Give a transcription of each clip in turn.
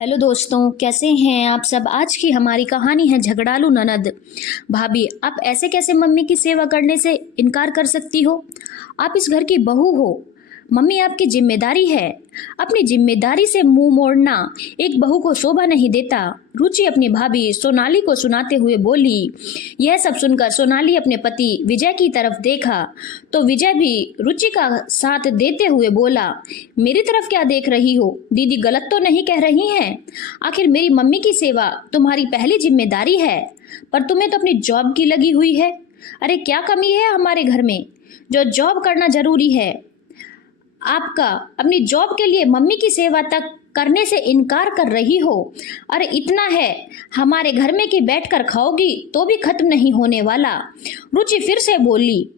Hello दोस्तों, कैसे हैं आप सब। आज की हमारी कहानी है झगड़ालू ननद। भाभी, आप ऐसे कैसे मम्मी की सेवा करने से इनकार कर सकती हो। आप इस घर की बहू हो। मम्मी आपकी जिम्मेदारी है। अपनी जिम्मेदारी से मुंह मोड़ना एक बहू को शोभा नहीं देता। रुचि अपनी भाभी सोनाली को सुनाते हुए बोली। यह सब सुनकर सोनाली अपने पति विजय की तरफ देखा तो विजय भी रुचि का साथ देते हुए बोला, मेरी तरफ क्या देख रही हो। दीदी गलत तो नहीं कह रही हैं। आखिर मेरी मम्मी की सेवा तुम्हारी पहली जिम्मेदारी है, पर तुम्हें तो अपनी जॉब की लगी हुई है। अरे क्या कमी है हमारे घर में जो जॉब करना जरूरी है। आपका अपनी जॉब के लिए मम्मी की सेवा तक करने से इनकार कर रही हो। अरे इतना है, हमारे घर में कि बैठकर खाओगी तो भी खत्म नहीं होने वाला। रुचि फिर से बोली।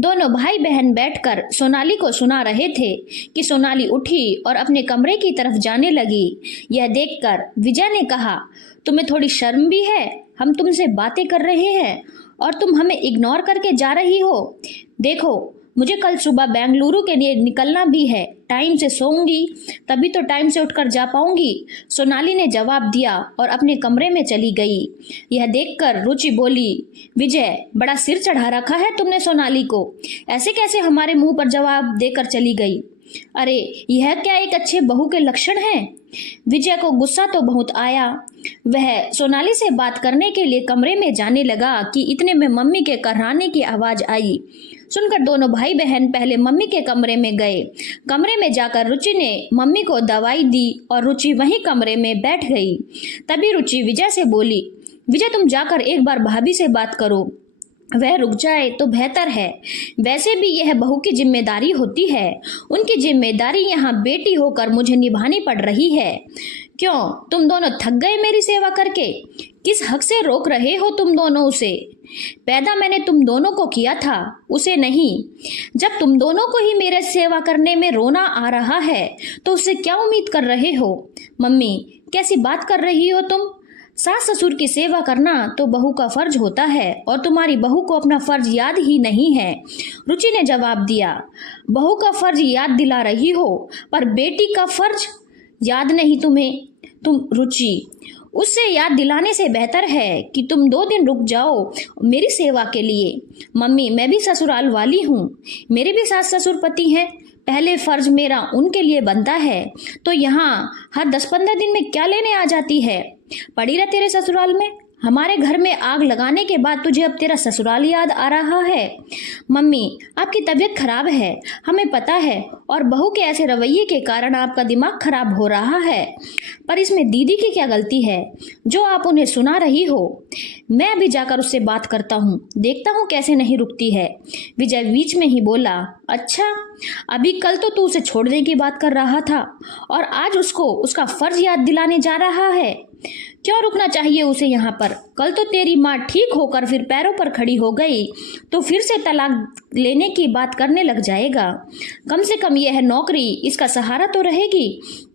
दोनों भाई बहन बैठकर सोनाली को सुना रहे थे कि सोनाली उठी और अपने कमरे की तरफ जाने लगी। यह देखकर विजय ने कहा, तुम्हें थोड़ी शर्म भी है। हम तुमसे बातें कर रहे हैं और तुम हमें इग्नोर करके जा रही हो। देखो, मुझे कल सुबह बेंगलुरु के लिए निकलना भी है। टाइम से सोऊंगी तभी तो टाइम से उठकर जा पाऊंगी। सोनाली ने जवाब दिया और अपने कमरे में चली गई। यह देखकर रुचि बोली, विजय बड़ा सिर चढ़ा रखा है तुमने सोनाली को। ऐसे कैसे हमारे मुंह पर जवाब देकर चली गई। अरे यह क्या एक अच्छे बहू के लक्षण हैं। विजय को गुस्सा तो बहुत आया। वह सोनाली से बात करने के लिए कमरे में जाने लगा कि इतने में मम्मी के कराने की आवाज आई। सुनकर दोनों भाई बहन पहले मम्मी के कमरे में गए। कमरे में जाकर रुचि ने मम्मी को दवाई दी और रुचि वहीं कमरे में बैठ गई। तभी रुचि विजय से बोली, विजय तुम जाकर एक बार भाभी से बात करो। वह रुक जाए तो बेहतर है। वैसे भी यह बहू की जिम्मेदारी होती है। उनकी जिम्मेदारी यहाँ बेटी होकर मुझे निभानी पड़ रही है। क्यों, तुम दोनों थक गए मेरी सेवा करके। किस हक से रोक रहे हो तुम दोनों उसे। पैदा मैंने तुम दोनों को किया था, उसे नहीं। जब तुम दोनों को ही मेरे सेवा करने में रोना आ रहा है तो उससे क्या उम्मीद कर रहे हो। मम्मी कैसी बात कर रही हो तुम। सास ससुर की सेवा करना तो बहू का फर्ज होता है और तुम्हारी बहू को अपना फर्ज याद ही नहीं है। रुचि ने जवाब दिया, बहू का फर्ज याद दिला रही हो पर बेटी का फर्ज याद नहीं तुम्हें। तुम रुचि, उससे याद दिलाने से बेहतर है कि तुम 2 दिन रुक जाओ मेरी सेवा के लिए। मम्मी मैं भी ससुराल वाली हूँ, मेरे भी सास ससुर पति हैं। पहले फर्ज मेरा उनके लिए बनता है, तो यहाँ हर 10-15 दिन में क्या लेने आ जाती है। पड़ी रह तेरे ससुराल में। हमारे घर में आग लगाने के बाद तुझे अब तेरा ससुराल याद आ रहा है। मम्मी आपकी तबीयत खराब है, हमें पता है, और बहू के ऐसे रवैये के कारण आपका दिमाग खराब हो रहा है, पर इसमें दीदी की क्या गलती है जो आप उन्हें सुना रही हो। मैं अभी जाकर उससे बात करता हूँ, देखता हूँ कैसे नहीं रुकती है। विजय बीच में ही बोला, अच्छा अभी कल तो तू उसे छोड़ने की बात कर रहा था और आज उसको उसका फर्ज याद दिलाने जा रहा है। क्यों रुकना चाहिए उसे यहाँ पर। कल तो तेरी माँ ठीक होकर फिर पैरों पर खड़ी हो गई तो फिर से तलाक लेने की बात करने लग जाएगा। कम से कम यह नौकरी इसका सहारा तो रहेगी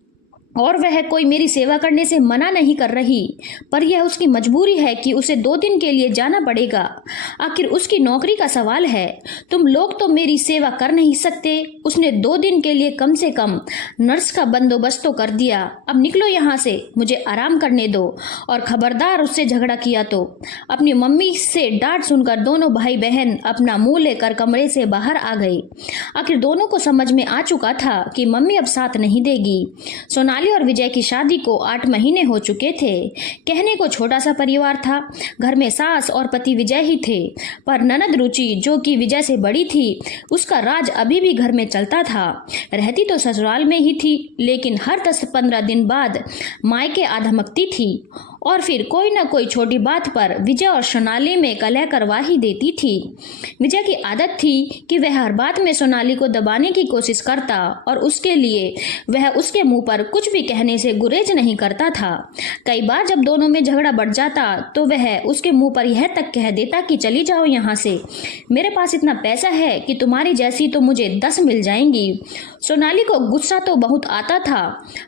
और वह कोई मेरी सेवा करने से मना नहीं कर रही, पर यह उसकी मजबूरी है कि उसे 2 दिन के लिए जाना पड़ेगा। आखिर उसकी नौकरी का सवाल है। तुम लोग तो मेरी सेवा कर नहीं सकते। उसने 2 दिन के लिए कम से कम नर्स का बंदोबस्त तो कर दिया। अब निकलो यहाँ से, मुझे आराम करने दो, और खबरदार उससे झगड़ा किया तो। अपनी मम्मी से डांट सुनकर दोनों भाई बहन अपना मुंह लेकर कमरे से बाहर आ गए। आखिर दोनों को समझ में आ चुका था कि मम्मी अब साथ नहीं देगी। सोनाली और विजय की शादी को 8 महीने हो चुके थे। कहने को छोटा सा परिवार था। घर में सास और पति विजय ही थे, पर ननद रुचि जो कि विजय से बड़ी थी, उसका राज अभी भी घर में चलता था। रहती तो ससुराल में ही थी, लेकिन हर 10-15 दिन बाद मायके आधमकती थी और फिर कोई न कोई छोटी बात पर विजय और सोनाली में कलह करवा ही देती थी। विजय की आदत थी कि वह हर बात में सोनाली को दबाने की कोशिश करता और उसके लिए वह उसके मुंह पर कुछ भी कहने से गुरेज नहीं करता था। कई बार जब दोनों में झगड़ा बढ़ जाता तो वह उसके मुंह पर यह तक कह देता कि चली जाओ यहाँ से, मेरे पास इतना पैसा है कि तुम्हारी जैसी तो मुझे 10 मिल जाएंगी। सोनाली को गुस्सा तो बहुत आता था,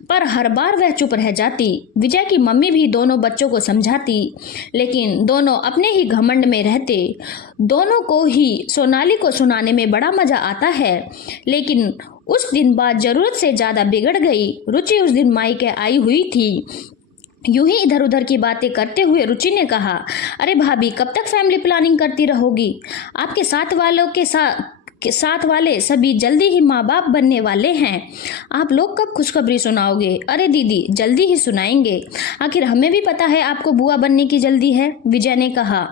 पर हर बार वह चुप रह जाती। विजय की मम्मी भी दोनों दोनों बच्चों को समझाती, लेकिन दोनों अपने ही घमंड में रहते। दोनों को ही सोनाली को सुनाने में बड़ा मजा आता है, लेकिन उस दिन बात जरूरत से ज़्यादा बिगड़ गई। रुचि उस दिन मायके आई हुई थी। यूं ही इधर उधर की बातें करते हुए रुचि ने कहा, अरे भाभी, कब तक फैमिली प्लानिंग करती रहोगी? आपके साथ वाले सभी जल्दी ही माँ बाप बनने वाले हैं। आप लोग कब खुशखबरी सुनाओगे? अरे दीदी, जल्दी ही सुनाएंगे। आखिर हमें भी पता है आपको बुआ बनने की जल्दी है, विजय ने कहा।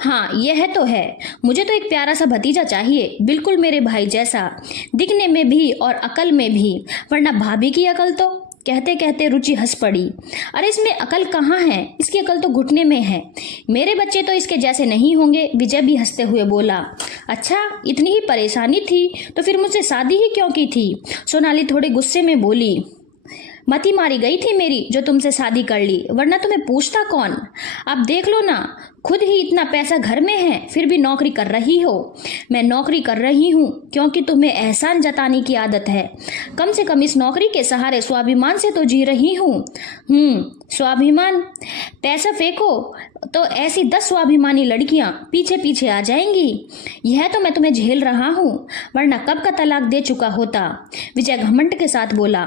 हाँ, यह तो है। मुझे तो एक प्यारा सा भतीजा चाहिए, बिल्कुल मेरे भाई जैसा, दिखने में भी और अकल में भी, वरना भाभी की अकल तो। कहते कहते रुचि हंस पड़ी। अरे इसमें अकल कहाँ है? इसकी अकल तो घुटने में है। मेरे बच्चे तो इसके जैसे नहीं होंगे, विजय भी हंसते हुए बोला। अच्छा, इतनी ही परेशानी थी तो फिर मुझसे शादी ही क्यों की थी? सोनाली थोड़े गुस्से में बोली। मती मारी गई थी मेरी जो तुमसे शादी कर ली, वरना तुम्हें पूछता कौन? आप देख लो ना, खुद ही इतना पैसा घर में है, फिर भी नौकरी कर रही हो। मैं नौकरी कर रही हूँ क्योंकि तुम्हें एहसान जताने की आदत है। कम से कम इस नौकरी के सहारे स्वाभिमान से तो जी रही हूँ। स्वाभिमान? पैसा फेंको तो ऐसी 10 स्वाभिमानी लड़कियां पीछे पीछे आ जाएंगी। यह तो मैं तुम्हें झेल रहा हूँ, वरना कब का तलाक दे चुका होता, विजय घमंड के साथ बोला।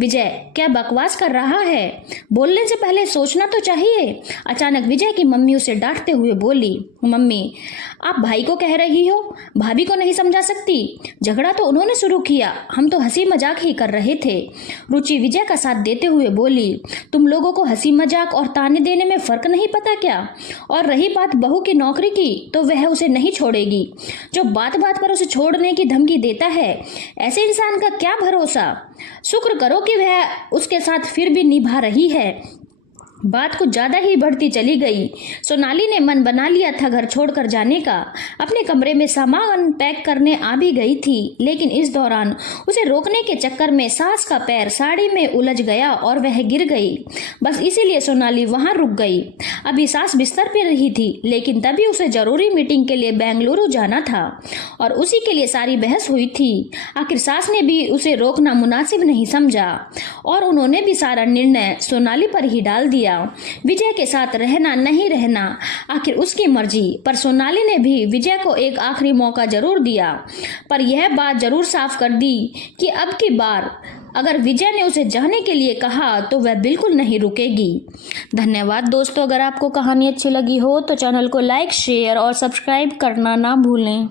विजय क्या बकवास कर रहा है? बोलने से पहले सोचना तो चाहिए। अचानक विजय की मम्मी उसे डांटते हुए बोली। मम्मी, आप भाई को कह रही हो, भाभी को नहीं समझा सकती? झगड़ा तो उन्होंने शुरू किया, हम तो हंसी मजाक ही कर रहे थे। रुचि विजय का साथ देते हुए बोली। तुम लोगों को हंसी मजाक और ताने देने में फर्क नहीं पता क्या? और रही बात बहू की नौकरी की, तो वह उसे नहीं छोड़ेगी। जो बात बात पर उसे छोड़ने की धमकी देता है, ऐसे इंसान का क्या भरोसा? शुक्र करो कि वह उसके साथ फिर भी निभा रही है। बात कुछ ज्यादा ही बढ़ती चली गई। सोनाली ने मन बना लिया था घर छोड़कर जाने का। अपने कमरे में सामान पैक करने आ भी गई थी, लेकिन इस दौरान उसे रोकने के चक्कर में सास का पैर साड़ी में उलझ गया और वह गिर गई। बस इसीलिए सोनाली वहां रुक गई। अभी सास बिस्तर पर रही थी, लेकिन तभी उसे जरूरी मीटिंग के लिए बेंगलुरु जाना था और उसी के लिए सारी बहस हुई थी। आखिर सास ने भी उसे रोकना मुनासिब नहीं समझा और उन्होंने भी सारा निर्णय सोनाली पर ही डाल दिया। विजय के साथ रहना नहीं रहना आखिर उसकी मर्जी, पर सोनाली ने भी विजय को एक आखिरी मौका जरूर दिया, पर यह बात जरूर साफ कर दी कि अब की बार अगर विजय ने उसे जाने के लिए कहा तो वह बिल्कुल नहीं रुकेगी। धन्यवाद दोस्तों। अगर आपको कहानी अच्छी लगी हो तो चैनल को लाइक, शेयर और सब्सक्राइब करना ना भूलें।